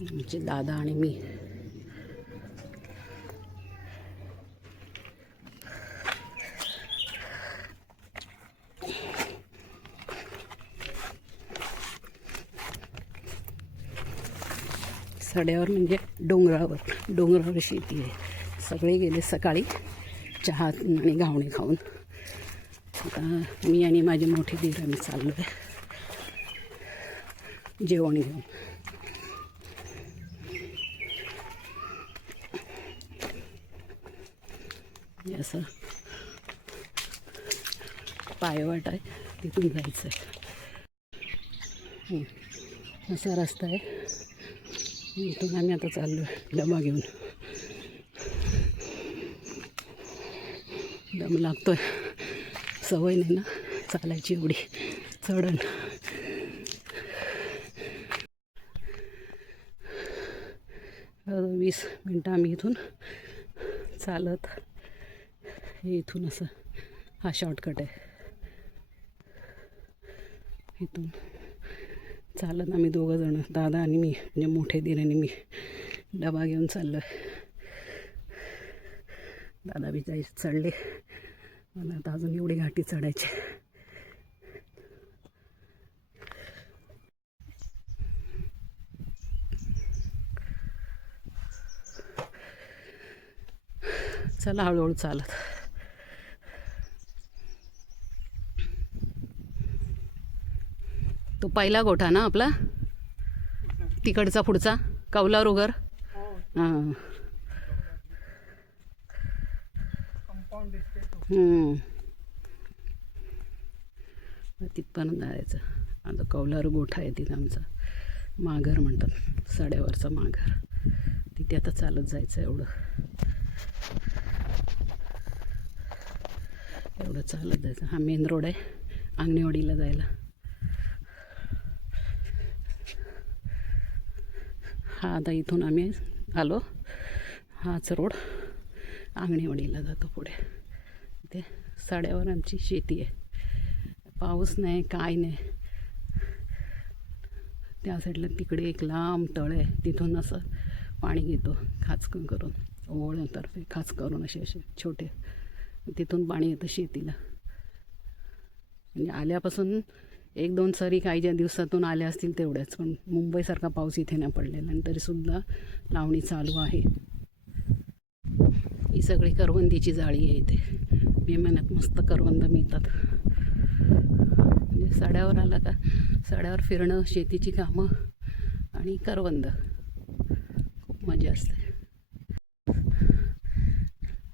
आमचे दादा आणि मी. सड्यावर म्हणजे डोंगरावर शेती आहे. सगळे गेले सकाळी चहा आणि घावणे खाऊन. आता मी आणि माझे मोठे दीर आम्ही चाललो आहे जेवण घेऊन. असं पायवाट आहे, तिथून जायचं आहे. असा रस्ता आहे, इथून आम्ही आता चाललो आहे डबा घेऊन. दम लागतोय, सवय नाही ना चालायची एवढी चढण. वीस मिनटं आम्ही इथून चालत, हे इथून असं हा शॉर्टकट आहे. इथून चालत आम्ही दोघंजणं, दादा आणि मी, म्हणजे मोठे दीर आणि मी डबा घेऊन चाललो आहे. दादा बी चढले, मला आता अजून एवढी घाटी चढायची. चला हळूहळू चालत. तो पहिला गोठा ना आपला, तिकडचा पुढचा कौलारुगर. हां तिथपर्यंत जायचं. आता कौलारू गोठा आहे तिथं आमचा, माघर म्हणतात, सड्यावरचा माघर. तिथे आता चालत जायचं. एवढं चालत जायचं. हा मेन रोड आहे आंगणेवाडीला जायला. हा आता इथून आम्ही आलो, हाच रोड आंगणेवाडीला जातो पुढे. इथे सड्यावर आमची शेती आहे. पाऊस नाही काय नाही. त्या साईडला तिकडे एक लांब तळ आहे, तिथून असं पाणी घेतो खाच करून, ओवळ्यातर्फे खाच करून असे छोटे, तिथून पाणी येतं शेतीला. म्हणजे आल्यापासून 1-2 सरी काही ज्या दिवसातून आल्या असतील तेवढ्याच, पण मुंबईसारखा पाऊस इथे नाही पडलेला. आणि तरीसुद्धा लावणी चालू आहे. ही सगळी करवंदीची जाळी आहे इथे. मे महिन्यात मस्त करवंद मिळतात. म्हणजे सड्यावर आला का सड्यावर फिरणं, शेतीची कामं आणि करवंद, खूप मजा असते.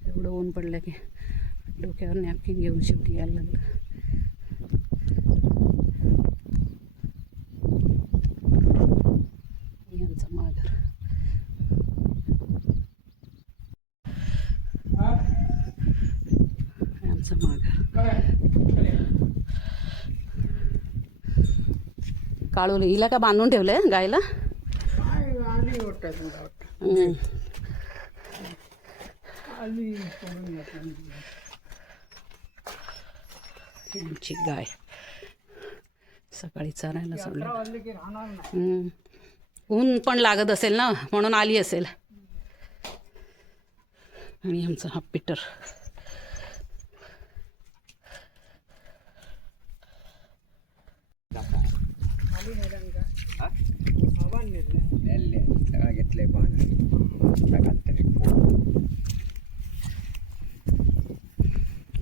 एवढं ऊन पडलं की डोक्यावर नॅपकिन घेऊन शेवटी यायला लागलं. यांचं माघर. आमचं माघर. काळूला हिला का बांधून ठेवलंय गायला? आमची गाय सकाळी चरायला सोडलं. ऊन पण लागत असेल ना, म्हणून आली असेल. आणि आमचा हा पीटर.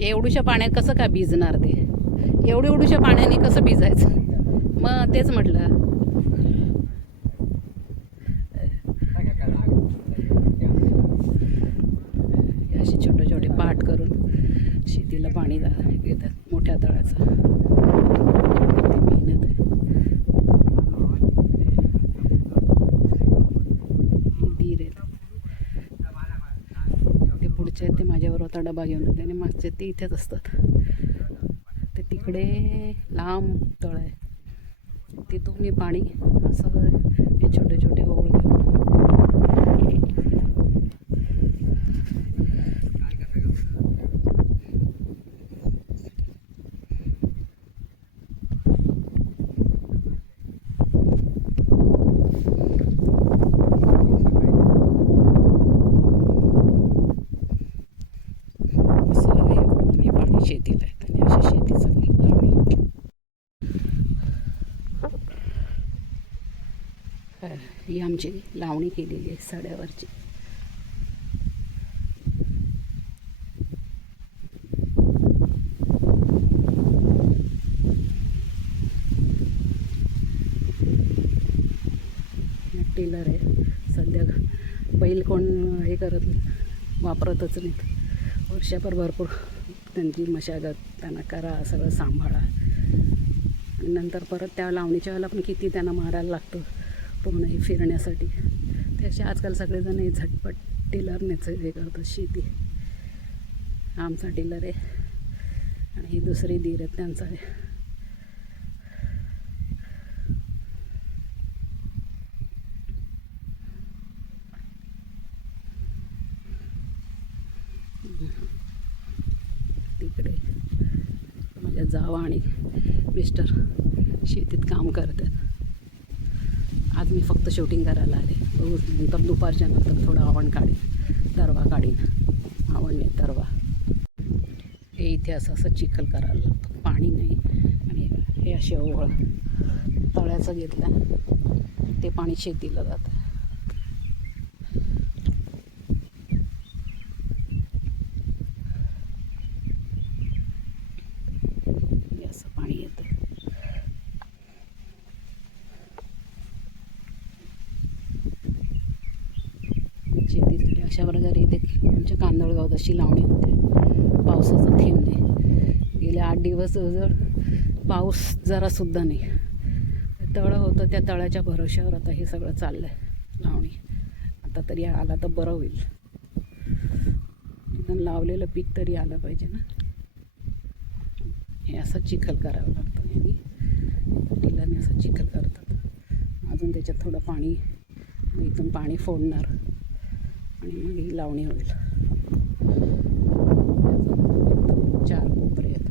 एवढूशा पाण्यात कसं काय भिजणार ते? एवढ्या पाण्याने कसं भिजायचं? मग तेच म्हटलं. असे छोटे छोटे पाट करून शेतीला पाणी घेतात मोठ्या तळ्याचं. मेहनत आहे. धीर आहेत ते. पुढचे आहेत ते माझ्यावर होता डबा घेऊन होते, आणि मागचे ते इथेच असतात. ते तिकडे लांब तळ आहे, तिथून मी पाणी असं हे छोटे छोटे ओळ घेऊन. ही आमची लावणी केलेली आहे सड्यावरची. टेलर आहे. सध्या बैल कोण हे करत नाही, वापरतच नाहीत. वर्षभर भरपूर त्यांची मशागत, त्यांना करा, सगळं सांभाळा. आणि नंतर परत त्या लावणीच्या वेळेला पण किती त्यांना मारायला लागतं पूर्ण हे फिरण्यासाठी. त्याचे आजकाल सगळेजण हे झटपट टेलरनेच हे करतात शेती. आमचा टेलर आहे आणि ही दुसरी दीर आहेत त्यांचा आहे. तिकडे माझ्या जावा आणि मिस्टर शेतीत काम करतात. आज मी फक्त शूटिंग करायला आले. नंतर दुपारच्या नंतर थोडं आवण काढीन, तरवा काढीन. आवडणे तरवा. हे इथे असं चिखल करायला लागतं, पाणी नाही. आणि हे असे ओळ तळ्याचं घेतलं ते पाणी शेतीला जातं. असं पाणी येतं. शेतीसाठी अशा प्रकारे इथे आमच्या कांदळगावात अशी लावणी होते. पावसाचा थेंब नाही. गेले 8 दिवस जवळ पाऊस जरासुद्धा नाही. तळं होतं, त्या तळ्याच्या भरोश्यावर आता हे सगळं चाललं आहे लावणी. आता तरी आला तर बरं होईल. तिथून लावलेलं पीक तरी आलं पाहिजे ना. हे असं चिखल करावं लागतं. यांनी टिलाने असं चिखल करतात. अजून त्याच्यात थोडं पाणी, इथून पाणी फोडणार आणि मग ही लावणी होईल. 4 कोपरे आहेत.